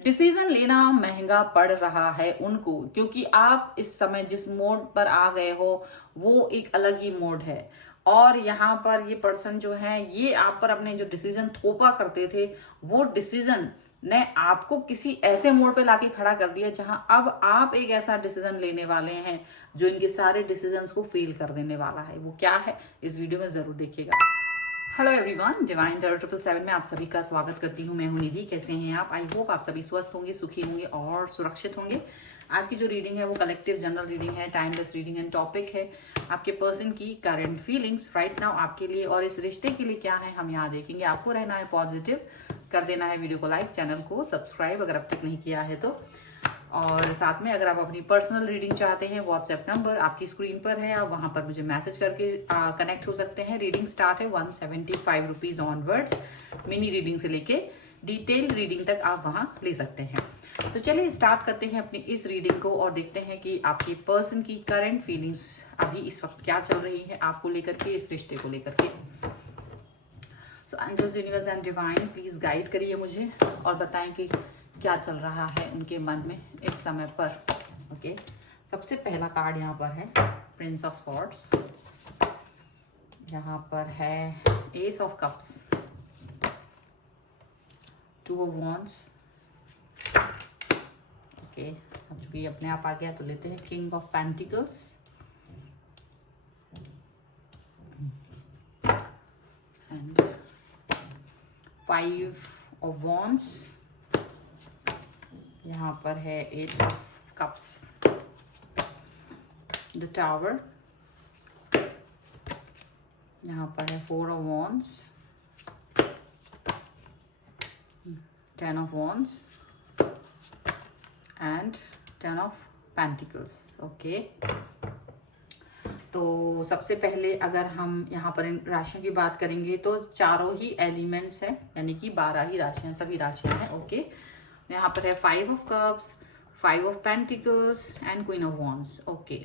Decision लेना महंगा पड़ रहा है उनको, क्योंकि आप इस समय जिस मोड पर आ गए हो वो एक अलग ही मोड है। और यहाँ पर ये पर्सन जो है ये आप पर अपने जो डिसीजन थोपा करते थे वो डिसीजन ने आपको किसी ऐसे मोड़ पे लाके खड़ा कर दिया जहां अब आप एक ऐसा डिसीजन लेने वाले हैं जो इनके सारे डिसीजंस को फेल कर देने वाला है। वो क्या है इस वीडियो में जरूर देखिएगा। हेलो एवरीवन, डिवाइन टैरो 777 में आप सभी का स्वागत करती हूँ। मैं हूँ निधि। कैसे हैं आप? आई होप आप सभी स्वस्थ होंगे, सुखी होंगे और सुरक्षित होंगे। आज की जो रीडिंग है वो कलेक्टिव जनरल रीडिंग है, टाइमलेस रीडिंग एंड टॉपिक है आपके पर्सन की करंट फीलिंग्स राइट नाउ आपके लिए और इस रिश्ते के लिए क्या है हम यहाँ देखेंगे। आपको रहना है पॉजिटिव, कर देना है वीडियो को लाइक, चैनल को सब्सक्राइब अगर अब तक नहीं किया है तो। और साथ में अगर आप अपनी पर्सनल रीडिंग चाहते हैं, व्हाट्सएप नंबर आपकी स्क्रीन पर है, आप वहां पर मुझे मैसेज करके कनेक्ट हो सकते हैं। रीडिंग स्टार्ट है 175 रुपीज ऑनवर्ड्स। मिनी रीडिंग से लेके डिटेल रीडिंग तक आप वहां ले सकते हैं। तो चलिए स्टार्ट करते हैं अपनी इस रीडिंग को और देखते हैं कि आपकी पर्सन की करंट फीलिंग्स अभी इस वक्त क्या चल रही है आपको लेकर के, इस रिश्ते को लेकर के। So angels, universe and divine please guide करिए मुझे और बताएं कि क्या चल रहा है उनके मन में इस समय पर। ओके, सबसे पहला कार्ड यहाँ पर है प्रिंस ऑफ सॉर्ड्स, यहाँ पर है S of cups, two of wands. Okay, अब चूंकि अपने आप आ गया तो लेते हैं king of pentacles, and 5 of wands, यहाँ पर है 8 ऑफ कप्स, द टावर, यहाँ पर है 4 of wands, 10 of wands and 10 of pentacles. Okay, तो सबसे पहले अगर हम यहाँ पर इन राशियों की बात करेंगे तो चारों ही एलिमेंट्स हैं, यानी कि 12 ही राशियां, सभी राशियां हैं। ओके, यहाँ पर है 5 of cups, 5 of pentacles and queen of wands. Okay,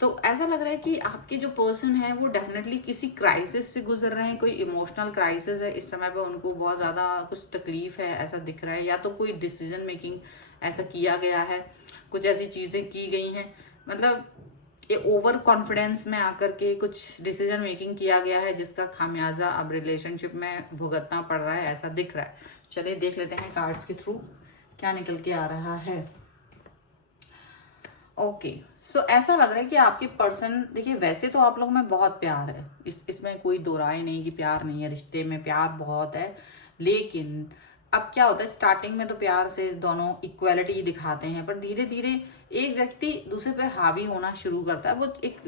तो ऐसा लग रहा है कि आपके जो पर्सन है वो डेफिनेटली किसी क्राइसिस से गुजर रहे हैं। कोई इमोशनल क्राइसिस है इस समय पे, उनको बहुत ज़्यादा कुछ तकलीफ है ऐसा दिख रहा है, या तो कोई डिसीजन मेकिंग ऐसा किया गया है, कुछ ऐसी चीज़ें की गई हैं, मतलब ये ओवर कॉन्फिडेंस में आकर के कुछ डिसीजन मेकिंग किया गया है जिसका खामियाजा अब रिलेशनशिप में भुगतना पड़ रहा है, ऐसा दिख रहा है। चलिए देख लेते हैं कार्ड्स के थ्रू क्या निकल के आ रहा है। ओके, सो ऐसा लग रहा है कि आपके पर्सन, देखिए वैसे तो आप लोगों में बहुत प्यार है, इसमें कोई दो राय नहीं कि प्यार नहीं है, रिश्ते में प्यार बहुत है। लेकिन अब क्या होता है, स्टार्टिंग में तो प्यार से दोनों इक्वालिटी दिखाते हैं, पर धीरे धीरे एक व्यक्ति दूसरे पे हावी होना शुरू करता है। वो एक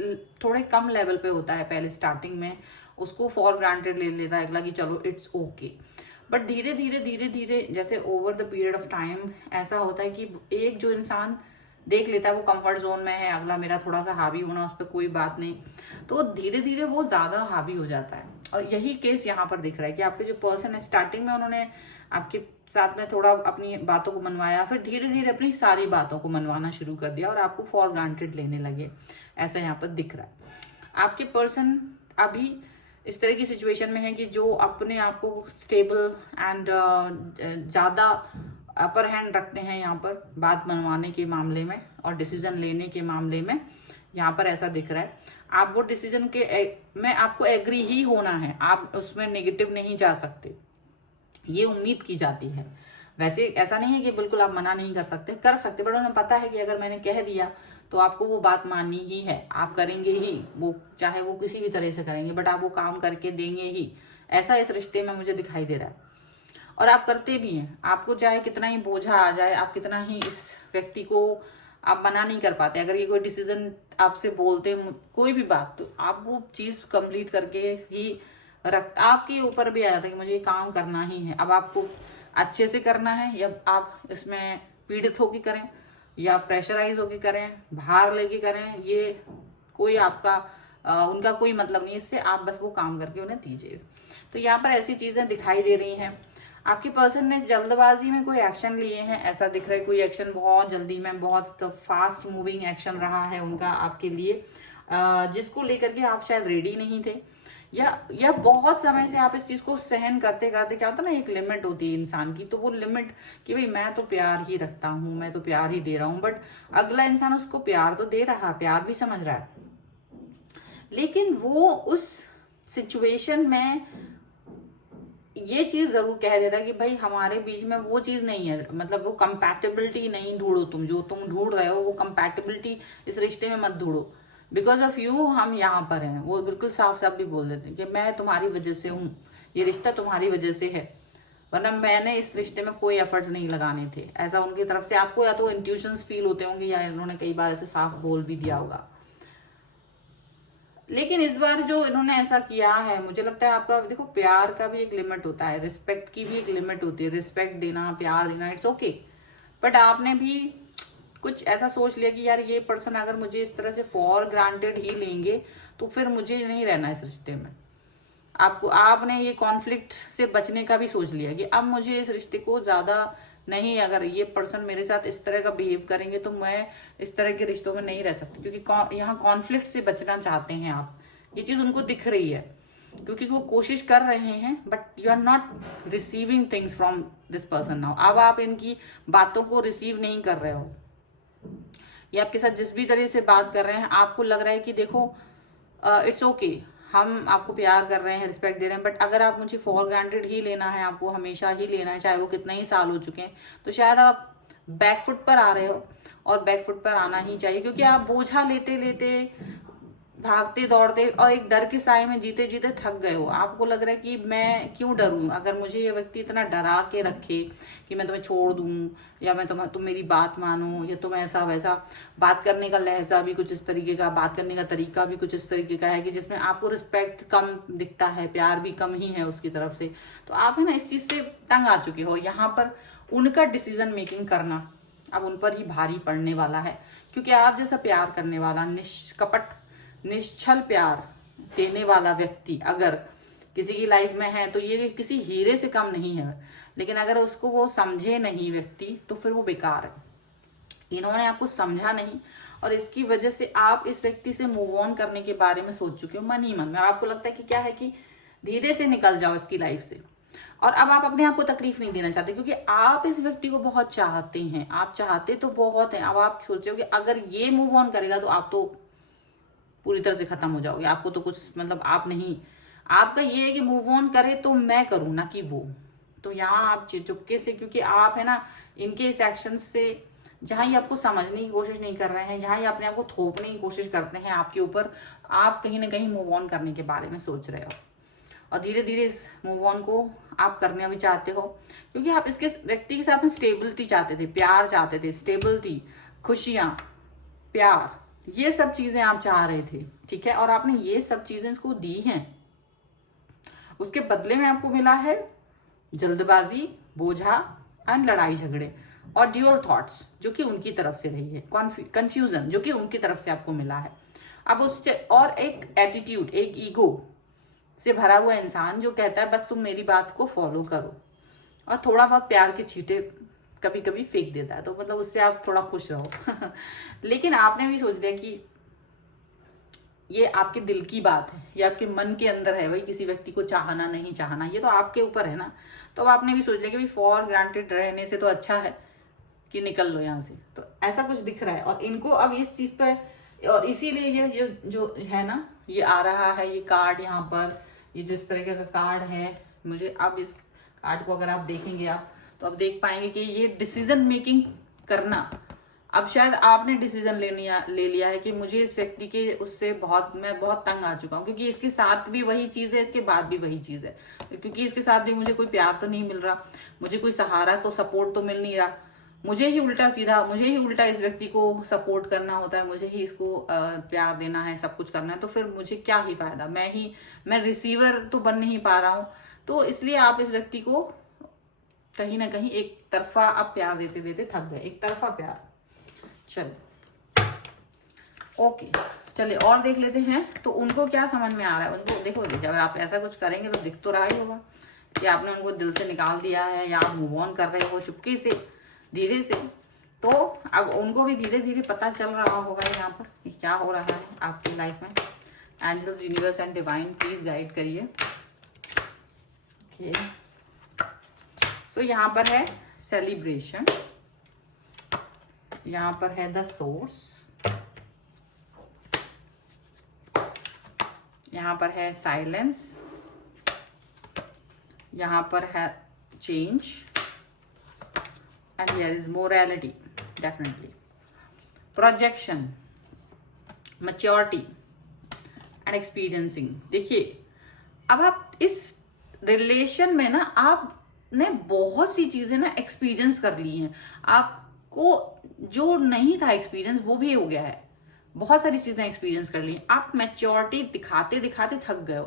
थोड़े कम लेवल पे होता है पहले स्टार्टिंग में, उसको फॉर ग्रांटेड ले लेता है अगला कि चलो इट्स ओके। बट धीरे धीरे जैसे over the period of time ऐसा होता है कि एक जो इंसान देख लेता है वो कंफर्ट जोन में है, अगला मेरा थोड़ा सा हावी होना उस पर कोई बात नहीं, तो धीरे धीरे वो ज्यादा हावी हो जाता है। और यही केस यहाँ पर दिख रहा है कि आपके जो पर्सन है स्टार्टिंग में उन्होंने आपके साथ में थोड़ा अपनी बातों को मनवाया, फिर धीरे धीरे अपनी सारी बातों को मनवाना शुरू कर दिया और आपको फॉर ग्रांटेड लेने लगे, ऐसा यहाँ पर दिख रहा है। आपके पर्सन अभी इस तरह की सिचुएशन में है कि जो अपने आप को स्टेबल एंड ज्यादा अपर हैंड रखते हैं यहाँ पर बात मनवाने के मामले में और डिसीजन लेने के मामले में, यहाँ पर ऐसा दिख रहा है। आप वो डिसीजन के में आपको एग्री ही होना है, आप उसमें नेगेटिव नहीं जा सकते, ये उम्मीद की जाती है। वैसे ऐसा नहीं है कि बिल्कुल आप मना नहीं कर सकते, कर सकते, बट उन्हें पता है कि अगर मैंने कह दिया तो आपको वो बात माननी ही है, आप करेंगे ही वो, चाहे वो किसी भी तरह से करेंगे, बट आप वो काम करके देंगे ही, ऐसा इस रिश्ते में मुझे दिखाई दे रहा है। और आप करते भी हैं, आपको चाहे कितना ही बोझा आ जाए, आप कितना ही इस व्यक्ति को आप मना नहीं कर पाते। अगर ये कोई डिसीजन आपसे बोलते हैं कोई भी बात, तो आप वो चीज कंप्लीट करके ही आपके ऊपर भी आ जाता है कि मुझे ये काम करना ही है। अब आपको अच्छे से करना है या आप इसमें पीड़ित होकर करें या प्रेशराइज होकर करें, भार लेके करें, ये कोई आपका उनका कोई मतलब नहीं, इससे आप बस वो काम करके उन्हें दीजिए। तो यहाँ पर ऐसी चीजें दिखाई दे रही हैं। आपके पर्सन ने जल्दबाजी में कोई एक्शन लिए हैं, ऐसा दिख रहा है। कोई एक्शन बहुत जल्दी में, बहुत फास्ट मूविंग एक्शन रहा है उनका आपके लिए, जिसको लेकर के आप शायद रेडी नहीं थे, या बहुत समय से आप इस चीज को सहन करते करते, क्या होता है ना, एक लिमिट होती है इंसान की, तो वो लिमिट कि भाई मैं तो प्यार ही रखता हूँ, मैं तो प्यार ही दे रहा हूँ, बट अगला इंसान उसको प्यार तो दे रहा है, प्यार भी समझ रहा है, लेकिन वो उस सिचुएशन में ये चीज जरूर कह देता कि भाई हमारे बीच में वो चीज नहीं है, मतलब वो कंपैटिबिलिटी नहीं ढूंढो, तुम जो तुम ढूंढ रहे हो वो कंपैटिबिलिटी इस रिश्ते में मत ढूंढो, बिकॉज ऑफ यू हम यहाँ पर हैं। वो बिल्कुल साफ साफ भी बोल देते हैं कि मैं तुम्हारी वजह से हूँ, ये रिश्ता तुम्हारी वजह से है, वरना मैंने इस रिश्ते में कोई एफर्ट्स नहीं लगाने थे। ऐसा उनकी तरफ से आपको या तो इंट्यूशंस फील होते होंगे या इन्होंने कई बार ऐसे साफ बोल भी दिया होगा। लेकिन इस बार जो इन्होंने ऐसा किया है, मुझे लगता है आपका, देखो प्यार का भी एक लिमिट होता है, रिस्पेक्ट की भी एक लिमिट होती है, रिस्पेक्ट देना, प्यार देना, इट्स ओके, बट आपने भी कुछ ऐसा सोच लिया कि यार ये पर्सन अगर मुझे इस तरह से फॉर ग्रांटेड ही लेंगे तो फिर मुझे नहीं रहना इस रिश्ते में। आपने ये कॉन्फ्लिक्ट से बचने का भी सोच लिया कि अब मुझे इस रिश्ते को ज्यादा नहीं, अगर ये पर्सन मेरे साथ इस तरह का बिहेव करेंगे तो मैं इस तरह के रिश्तों में नहीं रह सकती, क्योंकि यहाँ कॉन्फ्लिक्ट से बचना चाहते हैं आप, ये चीज उनको दिख रही है, क्योंकि वो कोशिश कर रहे हैं but you are not receiving things from this person now. अब आप इनकी बातों को रिसीव नहीं कर रहे हो, ये आपके साथ जिस भी तरह से बात कर रहे हैं आपको लग रहा है कि देखो इट्स ओके, हम आपको प्यार कर रहे हैं, रिस्पेक्ट दे रहे हैं, बट अगर आप मुझे फॉर ग्रांटेड ही लेना है, आपको हमेशा ही लेना है, चाहे वो कितना ही साल हो चुके हैं, तो शायद आप बैकफुट पर आ रहे हो, और बैकफुट पर आना ही चाहिए, क्योंकि आप बोझा लेते लेते, भागते दौड़ते और एक डर के साए में जीते जीते थक गए हो। आपको लग रहा है कि मैं क्यों डरूं, अगर मुझे ये व्यक्ति इतना डरा के रखे कि मैं तुम्हें छोड़ दूं, या मैं तुम मेरी बात मानो, या तुम ऐसा वैसा, बात करने का लहजा भी कुछ इस तरीके का, बात करने का तरीका भी कुछ इस तरीके का है कि जिसमें आपको रिस्पेक्ट कम दिखता है, प्यार भी कम ही है उसकी तरफ से, तो आप है ना इस चीज से तंग आ चुके हो। यहाँ पर उनका डिसीजन मेकिंग करना अब उन पर ही भारी पड़ने वाला है, क्योंकि आप जैसा प्यार करने वाला, निष्कपट निश्चल प्यार देने वाला व्यक्ति अगर किसी की लाइफ में है तो ये किसी हीरे से कम नहीं है, लेकिन अगर उसको वो समझे नहीं व्यक्ति तो फिर वो बेकार है। इन्होंने आपको समझा नहीं और इसकी वजह से आप इस व्यक्ति से मूव ऑन करने के बारे में सोच चुके हो मन ही मन में। आपको लगता है कि क्या है कि धीरे से निकल जाओ इसकी लाइफ से, और अब आप अपने आप को तकलीफ नहीं देना चाहते, क्योंकि आप इस व्यक्ति को बहुत चाहते हैं, आप चाहते तो बहुत हैं। अब आप सोच रहे हो कि अगर ये मूव ऑन करेगा तो आप तो पूरी तरह से खत्म हो जाओगे, आपको तो कुछ मतलब आप नहीं, आपका ये है कि मूव ऑन करे तो मैं करूं ना कि वो। तो यहाँ आप चुपके से, क्योंकि आप है ना इनके इस एक्शन से, जहां ये आपको समझने की कोशिश नहीं कर रहे हैं, जहां ये अपने आप को थोपने की कोशिश करते हैं आपके ऊपर, आप कहीं ना कहीं मूव ऑन करने के बारे में सोच रहे हो, और धीरे धीरे इस मूव ऑन को आप करना भी चाहते हो, क्योंकि आप इसके व्यक्ति के साथ में स्टेबिलिटी चाहते थे, प्यार चाहते थे, स्टेबिलिटी, खुशियां, प्यार, ये सब चीजें आप चाह रहे थे, ठीक है, और आपने ये सब चीजें इसको दी हैं। उसके बदले में आपको मिला है जल्दबाजी, बोझा एंड लड़ाई झगड़े, और ड्यूअल थॉट्स जो कि उनकी तरफ से रही है, कंफ्यूजन जो कि उनकी तरफ से आपको मिला है। अब उससे और एक एटीट्यूड, एक ईगो से भरा हुआ इंसान जो कहता है बस तुम मेरी बात को फॉलो करो, और थोड़ा बहुत प्यार के छींटे कभी कभी फेंक देता है, तो मतलब उससे आप थोड़ा खुश रहो लेकिन आपने भी सोच लिया कि ये आपके दिल की बात है, ये आपके मन के अंदर है, वही किसी व्यक्ति को चाहना नहीं चाहना ये तो आपके ऊपर है ना। तो अब आपने भी सोच लिया कि भाई फॉर ग्रांटेड रहने से तो अच्छा है कि निकल लो यहाँ से, तो ऐसा कुछ दिख रहा है। और इनको अब इस चीज पे, और इसीलिए ये जो है ना, ये आ रहा है ये कार्ड यहाँ पर, ये जो इस तरीके का कार्ड है, मुझे अब इस कार्ड को अगर आप देखेंगे आप तो आप देख पाएंगे कि ये डिसीजन मेकिंग करना, अब शायद आपने डिसीजन ले लिया है कि मुझे इस व्यक्ति के उससे मैं बहुत तंग आ चुका हूँ, क्योंकि इसके साथ भी वही चीज है, इसके बाद भी वही चीज है, क्योंकि इसके साथ भी मुझे कोई प्यार तो नहीं मिल रहा, मुझे कोई सहारा तो सपोर्ट तो मिल नहीं रहा, मुझे ही उल्टा इस व्यक्ति को सपोर्ट करना होता है, मुझे ही इसको प्यार देना है, सब कुछ करना है, तो फिर मुझे क्या ही फायदा, मैं रिसीवर तो बन नहीं पा रहा हूँ। तो इसलिए आप इस व्यक्ति को कहीं ना कहीं एक तरफा आप प्यार देते देते थक गए, एक तरफा प्यार। चलिए ओके, चलिए और देख लेते हैं तो उनको क्या समझ में आ रहा है। उनको देखो, जब आप ऐसा कुछ करेंगे तो दिख तो रहा ही होगा कि आपने उनको दिल से निकाल दिया है या आप मूव ऑन कर रहे हो चुपके से, धीरे से। तो अब उनको भी धीरे धीरे पता चल रहा होगा यहाँ पर कि क्या हो रहा है आपकी लाइफ में, angels, universe and divine please guide करिए। ओके, सो यहाँ पर है सेलिब्रेशन, यहाँ पर है द सोर्स, यहाँ पर है साइलेंस, यहाँ पर है change, and here is morality definitely, projection, maturity and experiencing. देखिए अब आप इस रिलेशन में ना आपने बहुत सी चीजें ना एक्सपीरियंस कर ली हैं, आपको जो नहीं था एक्सपीरियंस वो भी हो गया है, बहुत सारी चीजें एक्सपीरियंस कर ली हैं। आप मैच्योरिटी दिखाते दिखाते थक गए हो,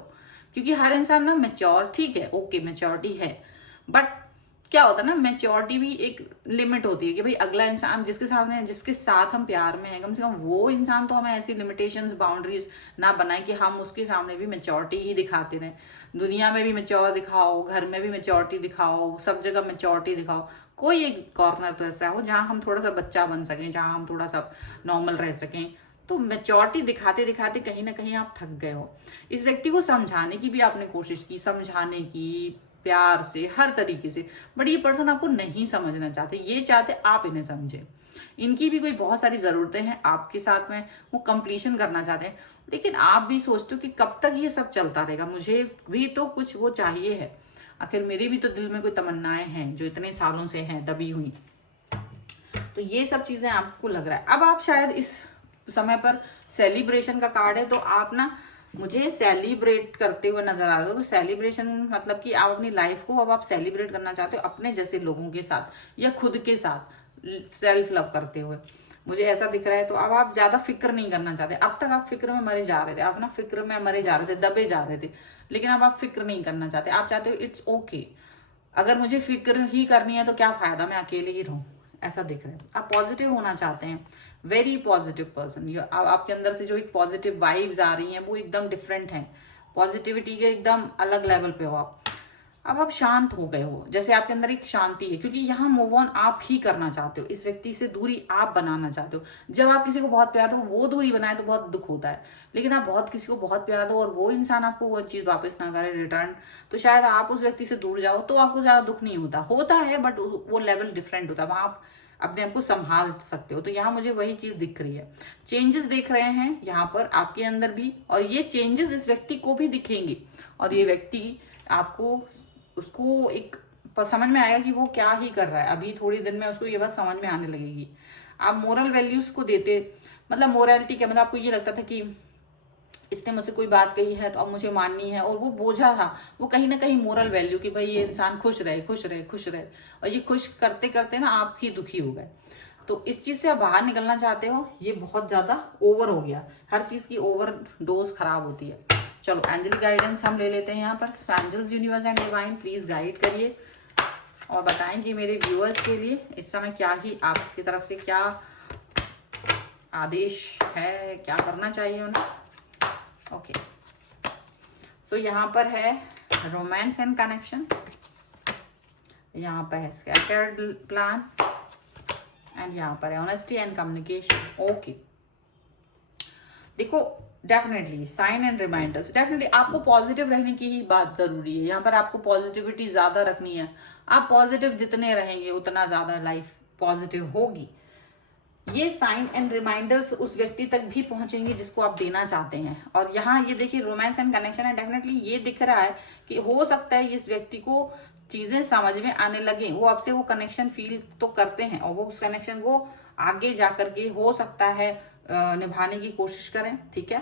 क्योंकि हर इंसान ना मैच्योर, ठीक है ओके मैच्योरिटी है, बट क्या होता है ना मैच्योरिटी भी एक लिमिट होती है कि भाई अगला इंसान जिसके सामने जिसके साथ हम प्यार में हैं, कम से कम वो इंसान तो हमें ऐसी लिमिटेशंस बाउंड्रीज ना बनाए कि हम उसके सामने भी मैच्योरिटी ही दिखाते रहें। दुनिया में भी मैच्योर दिखाओ, घर में भी मैच्योरिटी दिखाओ, सब जगह मैच्योरिटी दिखाओ, कोई एक कॉर्नर तो ऐसा हो जहां हम थोड़ा सा बच्चा बन सकें, जहां हम थोड़ा सा नॉर्मल रह सकें। तो मैच्योरिटी दिखाते दिखाते कहीं ना कहीं आप थक गए हो। इस व्यक्ति को समझाने की भी आपने कोशिश की, समझाने की प्यार से, हर तरीके से, बट ये पर्सन आपको नहीं समझना चाहते, ये चाहते आप इन्हें समझे। इनकी भी कोई बहुत सारी जरूरतें हैं आपके साथ में, वो कंप्लीशन करना चाहते हैं, लेकिन आप भी सोचते हो कि कब तक ये सब चलता रहेगा, मुझे भी तो कुछ वो चाहिए है, आखिर मेरे भी तो दिल में कोई तमन्नाएं हैं जो इतने सालों से हैं दबी हुई। तो ये सब चीजें आपको लग रहा है। अब आप शायद इस समय पर सेलिब्रेशन का कार्ड है, तो आप ना मुझे सेलिब्रेट करते हुए नजर आ रहे हो। सेलिब्रेशन मतलब कि आप अपनी लाइफ को अब आप सेलिब्रेट करना चाहते हो अपने जैसे लोगों के साथ या खुद के साथ, सेल्फ लव करते हुए, मुझे ऐसा दिख रहा है। तो अब आप ज्यादा फिक्र नहीं करना चाहते। अब तक आप फिक्र में मरे जा रहे थे, आप ना फिक्र में मरे जा रहे थे, दबे जा रहे थे, लेकिन अब आप फिक्र नहीं करना चाहते। आप चाहते हो इट्स ओके, अगर मुझे फिक्र ही करनी है तो क्या फायदा, मैं अकेले ही रहूं, ऐसा दिख रहा है। आप पॉजिटिव होना चाहते हैं, वेरी पॉजिटिव पर्सन। आपके अंदर से जो एक पॉजिटिव वाइब्स आ रही हैं वो एकदम डिफरेंट हैं, पॉजिटिविटी के एकदम अलग लेवल पे हो आप। अब आप शांत हो गए हो, जैसे आपके अंदर एक शांति है, क्योंकि यहाँ मूव ऑन आप ही करना चाहते हो, इस व्यक्ति से दूरी आप बनाना चाहते हो। जब आप किसी को बहुत प्यार दो, वो दूरी बनाए तो बहुत दुख होता है, लेकिन आप बहुत किसी को बहुत प्यार दो और वो इंसान आपको वो चीज वापस ना करे रिटर्न, तो शायद आप उस व्यक्ति से दूर जाओ तो आपको ज्यादा दुख नहीं होता है, बट वो लेवल डिफरेंट होता है, वहां आप अपने आप को संभाल सकते हो। तो यहाँ मुझे वही चीज दिख रही है, चेंजेस दिख रहे हैं यहाँ पर आपके अंदर भी, और ये चेंजेस इस व्यक्ति को भी दिखेंगे, और ये व्यक्ति आपको उसको एक समझ में आएगा कि वो क्या ही कर रहा है। अभी थोड़ी दिन में उसको ये बात समझ में आने लगेगी। आप मोरल वैल्यूज को देते, मतलब मोरालिटी क्या, मतलब आपको ये लगता था कि इसने मुझसे कोई बात कही है तो अब मुझे माननी है, और वो बोझा था, वो कहीं ना कहीं मोरल वैल्यू कि भाई ये इंसान खुश रहे खुश रहे खुश रहे, और ये खुश करते करते ना आप ही दुखी हो गए। तो इस चीज से आप बाहर निकलना चाहते हो, ये बहुत ज्यादा ओवर हो गया, हर चीज की ओवर डोज खराब होती है। चलो एंजल गाइडेंस हम ले लेते हैं यहाँ पर। Angels, universe and divine please guide करिए और बताएं कि मेरे व्यूअर्स के लिए इस समय क्या ही आपकी तरफ से क्या आदेश है, क्या करना चाहिए उन्हें। ओके, सो यहाँ पर है रोमांस एंड कनेक्शन, यहाँ पर है स्कैटर्ड प्लान, एंड यहाँ पर है ऑनेस्टी एंड कम्युनिकेशन। ओके, देखो definitely sign and reminders, definitely आपको पॉजिटिव रहने की ही बात जरूरी है। यहाँ पर आपको पॉजिटिविटी ज्यादा रखनी है। आप पॉजिटिव जितने रहेंगे उतना ज्यादा लाइफ पॉजिटिव होगी। ये साइन एंड रिमाइंडर्स उस व्यक्ति तक भी पहुंचेंगे जिसको आप देना चाहते हैं। और यहाँ ये देखिए रोमांस एंड कनेक्शन है, डेफिनेटली ये दिख रहा है कि हो सकता है इस व्यक्ति को चीजें समझ में आने लगे, वो आपसे वो कनेक्शन फील तो करते हैं, और वो उस कनेक्शन को आगे जाकर के हो सकता है निभाने की कोशिश करें। ठीक है,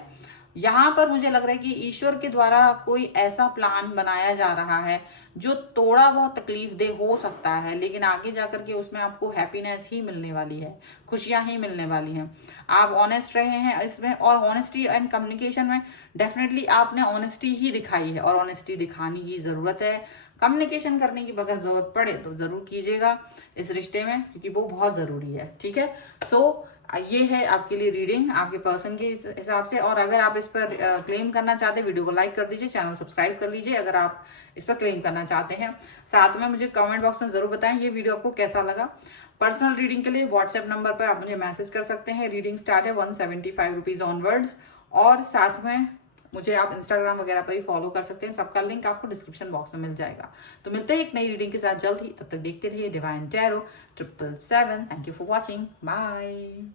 यहाँ पर मुझे लग रहा है कि ईश्वर के द्वारा कोई ऐसा प्लान बनाया जा रहा है जो थोड़ा बहुत तकलीफ दे हो सकता है, लेकिन आगे जाकर के उसमें आपको हैप्पीनेस ही मिलने वाली है, खुशियां ही मिलने वाली हैं। आप ऑनेस्ट रहे हैं इसमें, और ऑनेस्टी एंड कम्युनिकेशन में डेफिनेटली आपने ऑनेस्टी ही दिखाई है, और ऑनेस्टी दिखाने की जरूरत है। कम्युनिकेशन करने की अगर जरूरत पड़े तो जरूर कीजिएगा इस रिश्ते में, क्योंकि वो बहुत जरूरी है। ठीक है, सो ये है आपके लिए रीडिंग आपके पर्सन के हिसाब से। और अगर आप इस पर क्लेम करना चाहते हैं, वीडियो को लाइक कर दीजिए, चैनल सब्सक्राइब कर लीजिए अगर आप इस पर क्लेम करना चाहते हैं। साथ में मुझे कमेंट बॉक्स में जरूर बताएं ये वीडियो आपको कैसा लगा। पर्सनल रीडिंग के लिए व्हाट्सएप नंबर पर आप मुझे मैसेज कर सकते हैं। रीडिंग स्टार्ट है 175 रुपीज ऑनवर्ड्स, और साथ में मुझे आप इंस्टाग्राम वगैरह पर भी फॉलो कर सकते हैं, सबका लिंक आपको डिस्क्रिप्शन बॉक्स में मिल जाएगा। तो मिलते हैं एक नई रीडिंग के साथ जल्द ही, तब तक देखते रहिए divine tarot 777। Thank you for watching, bye.